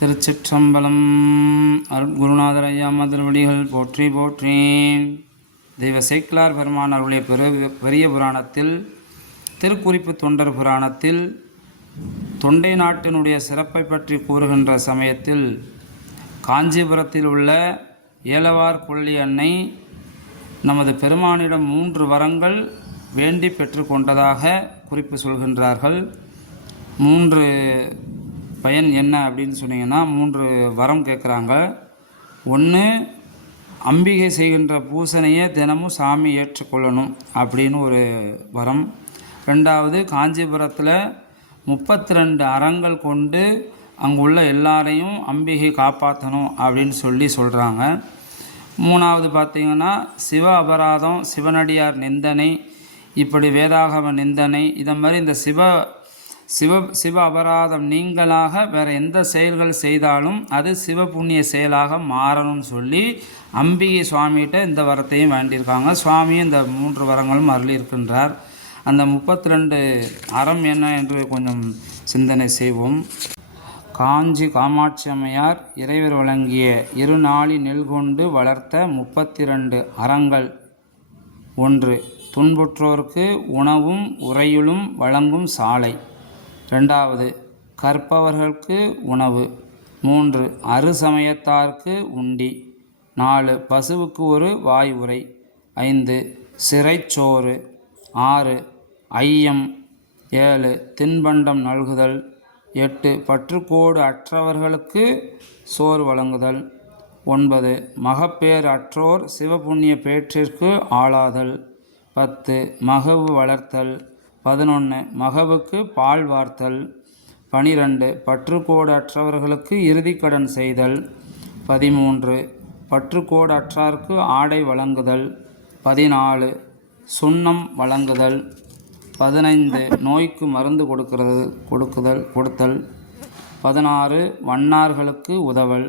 திருச்சிற்றம்பலம். அருட்குருநாதர் ஐயாமா திருவடிகள் போற்றி போற்றி. தெய்வ சேக்கிழார் பெருமான் அருளிய பெரிய புராணத்தில் திருக்குறிப்பு தொண்டர் புராணத்தில் தொண்டை நாட்டினுடைய சிறப்பை பற்றி கூறுகின்ற சமயத்தில் காஞ்சிபுரத்தில் உள்ள ஏலவார் கொள்ளி அன்னை நமது பெருமானிடம் 3 வரங்கள் வேண்டி பெற்று கொண்டதாக குறிப்பு சொல்கின்றார்கள். 3 பயன் என்ன அப்படின்னு சொன்னீங்கன்னா 3 வரம் கேட்குறாங்க. 1, அம்பிகை செய்கின்ற பூசணையை தினமும் சாமி ஏற்றுக்கொள்ளணும் அப்படின்னு ஒரு வரம். 2வது, காஞ்சிபுரத்தில் 32 அறங்கள் கொண்டு அங்குள்ள எல்லாரையும் அம்பிகை காப்பாற்றணும் அப்படின்னு சொல்கிறாங்க. 3வது பார்த்திங்கன்னா சிவ அபராதம், சிவனடியார் நிந்தனை, இப்படி வேதாகம நிந்தனை, இதை மாதிரி இந்த சிவ அபராதம் நீங்களாக வேறு எந்த செயல்கள் செய்தாலும் அது சிவ புண்ணிய செயலாக மாறணும்னு சொல்லி அம்பிகை சுவாமிகிட்ட இந்த வரத்தையும் வேண்டியிருக்காங்க. சுவாமியும் இந்த 3 வரங்களும் அருளியிருக்கின்றார். அந்த 32 அறம் என்ன என்று கொஞ்சம் சிந்தனை செய்வோம். காஞ்சி காமாட்சி அம்மையார் இறைவர் வழங்கிய 2 நாளி நெல் கொண்டு வளர்த்த 32 அறங்கள். 1, துன்புற்றோருக்கு உணவும் உறையுளும் வழங்கும் சாலை. 2வது, கற்பவர்களுக்கு உணவு. 3, அறு சமயத்தார்க்கு உண்டி. 4, பசுவுக்கு ஒரு வாய் உரை. 5, சிறைச்சோறு. 6, ஐயம். 7, தின்பண்டம் நல்குதல். 8, பற்றுக்கோடு அற்றவர்களுக்கு சோறு வழங்குதல். 9, மகப்பேறு அற்றோர் சிவபுண்ணிய பேற்றிற்கு ஆளாதல். 10, மகவு வளர்த்தல். 11, மகவுக்கு பால் வார்த்தல். 12, பற்றுக்கோடு அற்றவர்களுக்கு இறுதிக்கடன் செய்தல். 13, பற்றுக்கோடு அற்றார்க்கு ஆடை வழங்குதல். 14, சுண்ணம் வழங்குதல். 15, நோய்க்கு மருந்து கொடுத்தல். 16, வண்ணார்களுக்கு உதவல்.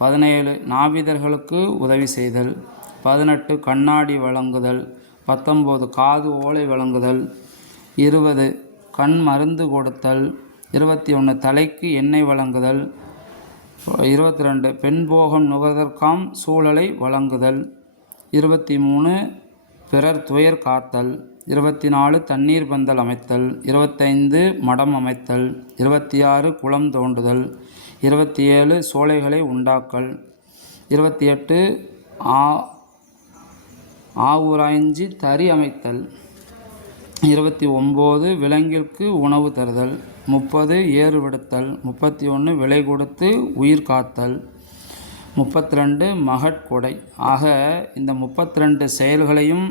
17, நாவிதர்களுக்கு உதவி செய்தல். 18, கண்ணாடி வழங்குதல். 19, காது ஓலை வழங்குதல். 20, கண் மருந்து கொடுத்தல். 21, தலைக்கு எண்ணெய் வழங்குதல். 22, பெண் போகம் நுகர்தற்காம் சூழலை வழங்குதல். 23, பிறர் துயர் காத்தல். 24, தண்ணீர் பந்தல் அமைத்தல். 25, மடம் அமைத்தல். 26, குளம் தோண்டுதல். 27, சோலைகளை உண்டாக்கல். 28, ஆவுராய்ஞ்சி தறி அமைத்தல். 29, விலங்கிற்கு உணவு தருதல். 30, ஏறு விடுத்தல். 31, விலை கொடுத்து உயிர் காத்தல். 32, மகட்கொடை. ஆக இந்த 32 செயல்களையும்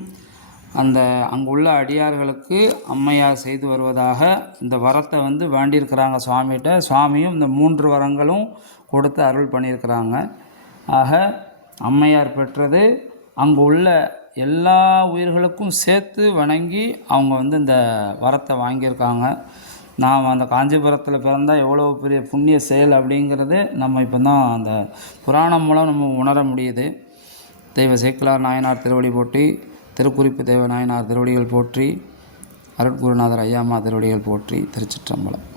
அங்குள்ள அடியார்களுக்கு அம்மையார் செய்து வருவதாக இந்த வரத்தை வேண்டியிருக்கிறாங்க சுவாமிகிட்ட. சுவாமியும் இந்த 3 வரங்களும் கொடுத்து அருள் பண்ணியிருக்கிறாங்க. ஆக அம்மையார் பெற்றது அங்கு உள்ள எல்லா உயிர்களுக்கும் சேர்த்து வணங்கி அவங்க இந்த வரத்தை வாங்கியிருக்காங்க. நாம் அந்த காஞ்சிபுரத்தில் பிறந்தால் எவ்வளோ பெரிய புண்ணிய செயல் அப்படிங்கிறது நம்ம இப்போ தான் அந்த புராணம் மூலம் நம்ம உணர முடியுது. தெய்வ சேக்கிழார் நாயனார் திருவடி போற்றி, திருக்குறிப்பு தெய்வ நாயனார் திருவடிகள் போற்றி, அருட்குருநாதர் ஐயாமா திருவடிகள் போற்றி. திருச்சிற்றம்பலம்.